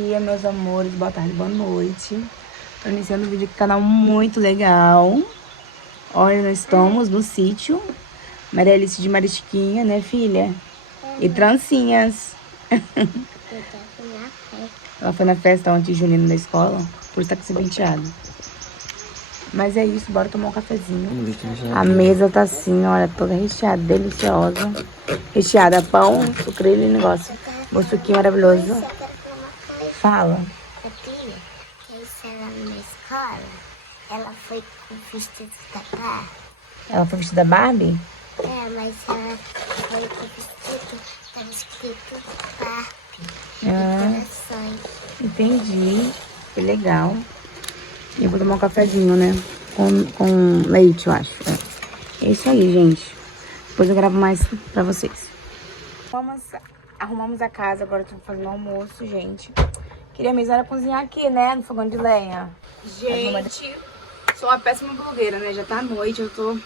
dia, meus amores. Boa tarde, boa noite. Tô iniciando o vídeo aqui, canal muito legal. Olha, nós estamos no sítio Maria Alice de Marisquinha, né, filha? E trancinhas. Ela foi na festa ontem, junina, na escola, por estar com esse penteado. Mas é isso, bora tomar um cafezinho. A mesa tá assim, olha, toda recheada, deliciosa. Recheada, pão, sucrilho e negócio. Um suquinho maravilhoso. Fala. Sabia que isso era na escola? Ela foi com vestido da Barbie. Ela foi vestida da Barbie? É, mas ela foi com vestido, estava escrito Barbie. Corações. Entendi. Que legal. E eu vou tomar um cafezinho, né? Com leite, eu acho. É isso aí, gente. Depois eu gravo mais pra vocês. Arrumamos a casa, agora eu tô fazendo almoço, gente. Queria mesmo era cozinhar aqui, né? No fogão de lenha. Gente, sou uma péssima blogueira, né? Já tá à noite, eu tô...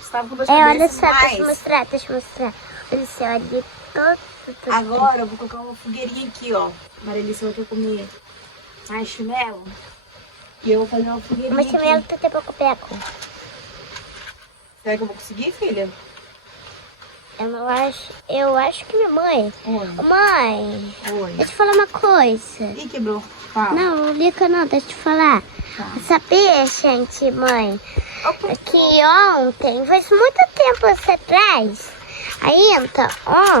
Estava com dois Olha cabeças, só, mas... deixa eu mostrar. Olha só, olha todo. Agora eu vou colocar uma fogueirinha aqui, ó. Marilice vai querer comer marshmallow. E eu vou fazer uma fogueirinha Mas aqui. marshmallow tá pouco peco. Será que eu vou conseguir, filha? Eu acho que minha mãe... Oi. Mãe, Oi. deixa eu falar uma coisa. Ih, quebrou. Fala. Não liga não, deixa eu te falar. Tá. Sabia, gente, mãe, Opa. que ontem, faz muito tempo atrás, aí então,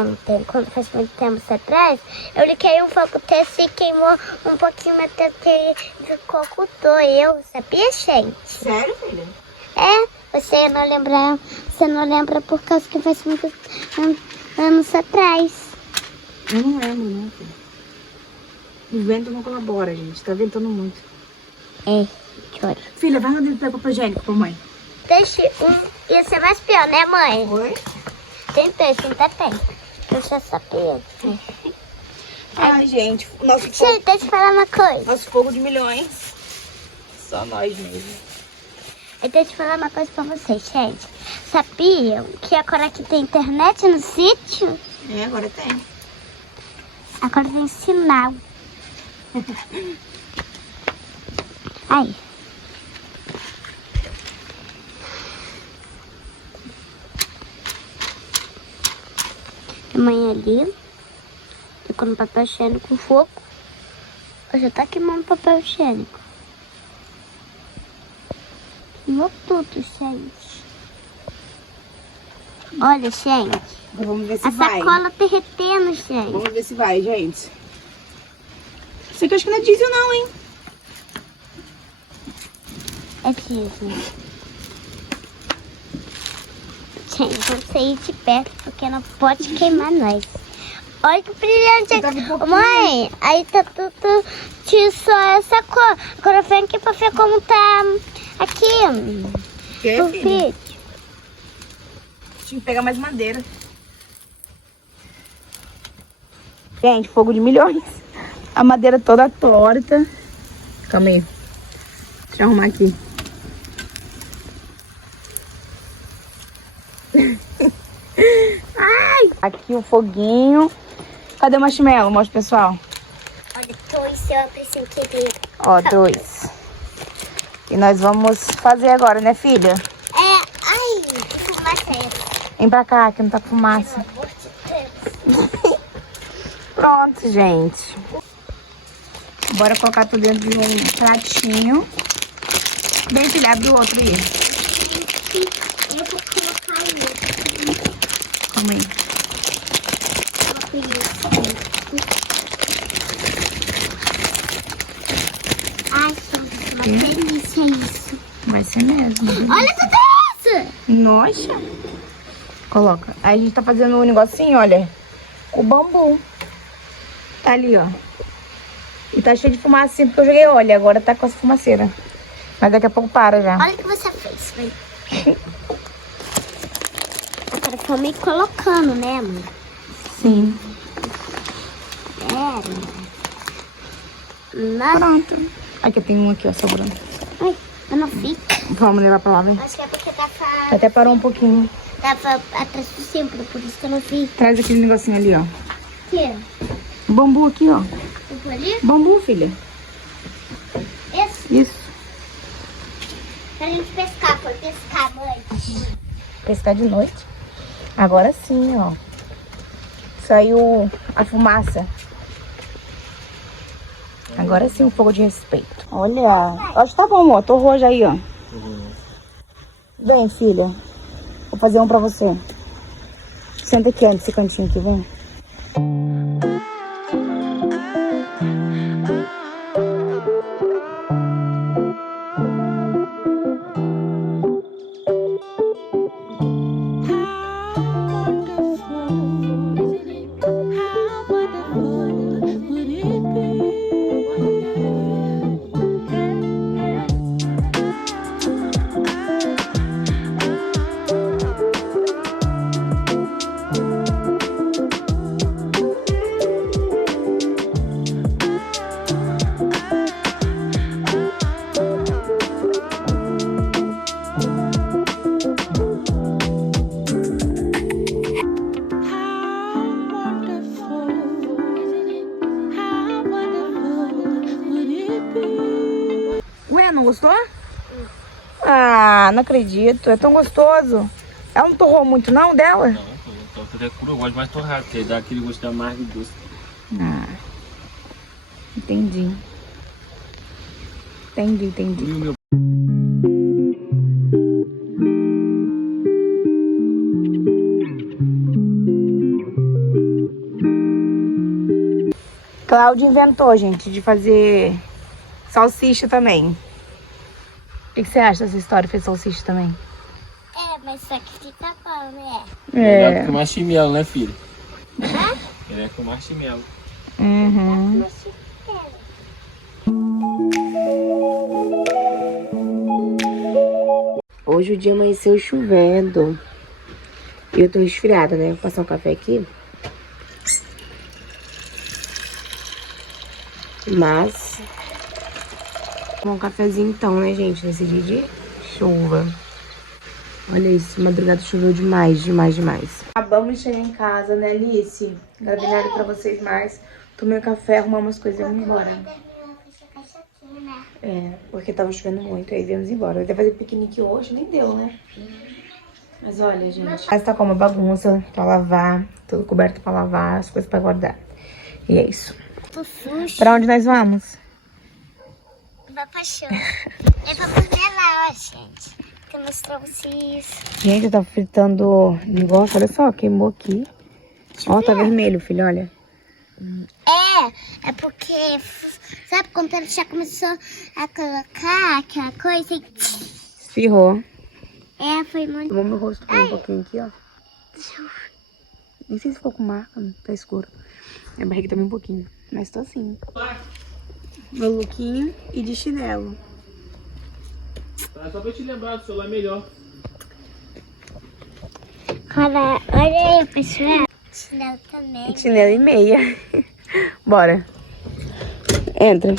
ontem, quando faz muito tempo atrás, eu liguei um fogo desse e queimou um pouquinho, mas até que ficou com dor. Eu sabia, gente? Sério, filha? É, você não lembra por causa que faz muitos anos atrás. Eu não lembro, não, filha. O vento não colabora, gente. Tá ventando muito. É, chora. Filha, vai lá dentro e pega o papel higiênico pra mãe. Deixa isso é mais pior, né, mãe? Oi? Tem peixe, ainda tem. Eu já sabia. Ai, gente, nosso Gente, fogo, deixa eu falar uma coisa. nosso fogo de milhões. Só nós mesmo. Deixa eu falar uma coisa pra vocês, gente. Sabiam que agora aqui tem internet no sítio? É, agora tem. Agora tem sinal. Aí. A mãe ali, ficou no papel higiênico com fogo. Já tá queimando papel higiênico. Queimou tudo, gente. Olha, gente. Agora vamos ver se A vai. sacola derretendo, gente. Vamos ver se vai, gente. Isso aqui eu acho que não é diesel, não, hein? É diesel. Gente, vamos sair de perto porque não pode queimar nós. Olha que brilhante. Tá um pouquinho. Mãe, aí tá tudo de só essa cor. Agora vem aqui pra ver como tá aqui. Que, O filha? vídeo. Tinha que pegar mais madeira. Gente, fogo de milhões. A madeira toda torta. Calma aí. Deixa eu arrumar aqui. Ai! Aqui o foguinho. Cadê o marshmallow? Mostra, pessoal. Olha, dois eu abri sem querer. Ó, 2. E nós vamos fazer agora, né, filha? Ai, que fumaça é essa? Vem pra cá, que não tá com fumaça. Pelo amor de Deus. Pronto, gente. Bora colocar tudo dentro de um pratinho. Bem, filha, abre o outro aí. Eu vou colocar isso. Calma aí. Ai, gente, uma delícia isso. Vai ser mesmo. Olha tudo isso! Nossa. Coloca. Aí a gente tá fazendo um negocinho, olha. O bambu. Tá ali, ó. E tá cheio de fumaça assim, porque eu joguei óleo. Agora tá com essa fumaceira. Mas daqui a pouco para já. Olha o que você fez, mãe. Agora foi meio colocando, né, mãe? Sim. Nossa. Pronto. Aqui tem um aqui, ó, sobrando. Ai, eu não vi. Vamos levar pra lá, vem. Acho que é porque tava Até parou um pouquinho. atrás do símbolo, por isso que eu não vi. Traz aquele negocinho ali, ó. Aqui. O bambu aqui, ó. O aquilo ali? Bambu, filha. Esse? Isso. Pra gente pescar, foi pescar, mãe. Pescar de noite. Agora sim, ó. Saiu a fumaça. Agora sim, um fogo de respeito. Olha, acho que tá bom, ó. Tô roxa aí, ó. Vem, filha. Vou fazer um pra você. Senta aqui, ó, nesse cantinho aqui, vem. Ué, não gostou? Ah, não acredito. É tão gostoso. Ela não torrou muito não dela? Não, então até cru, eu gosto mais torrado, porque dá aquele gosto amargo e doce. Ah, entendi. Entendi. E o meu Cláudia inventou, gente, de fazer salsicha também. O que você acha dessa história? Fez salsicha também? É, mas só que fica bom, né? melhor que o marshmallow, né, filho? Ele é com marshmallow. Uhum. Hoje o dia amanheceu chovendo. E eu tô resfriada, né? Vou passar um café aqui. Mas... um cafezinho então, né, gente? Nesse dia de chuva. Olha isso, madrugada choveu demais. Acabamos de chegar em casa, né, Alice? Gravei nada pra vocês mais. Tomei um café, arrumamos as coisas e vamos embora. É, porque tava chovendo muito, aí viemos embora. Eu ia fazer piquenique hoje, nem deu, né? Mas olha, gente. Mas tá com uma bagunça pra lavar, tudo coberto pra lavar, as coisas pra guardar. E é isso. Tô sujo. Pra onde nós vamos? Vai pra show. É pra comer lá, ó, gente. Quer mostrar vocês. Gente, eu tava fritando negócio, olha só, queimou aqui. Ó, tá vermelho, filho, olha. É porque, sabe quando ele já começou a colocar aquela coisa e... Esfirrou. É, foi muito... Tomou meu rosto um pouquinho aqui, ó. Nem sei se ficou com marca, tá escuro. Minha barriga também um pouquinho, mas tô assim. Meu lookinho e de chinelo. Só pra eu te lembrar, o celular é melhor. Olha aí, pessoal. Chinelo também. Chinelo e meia. Bora. Entra.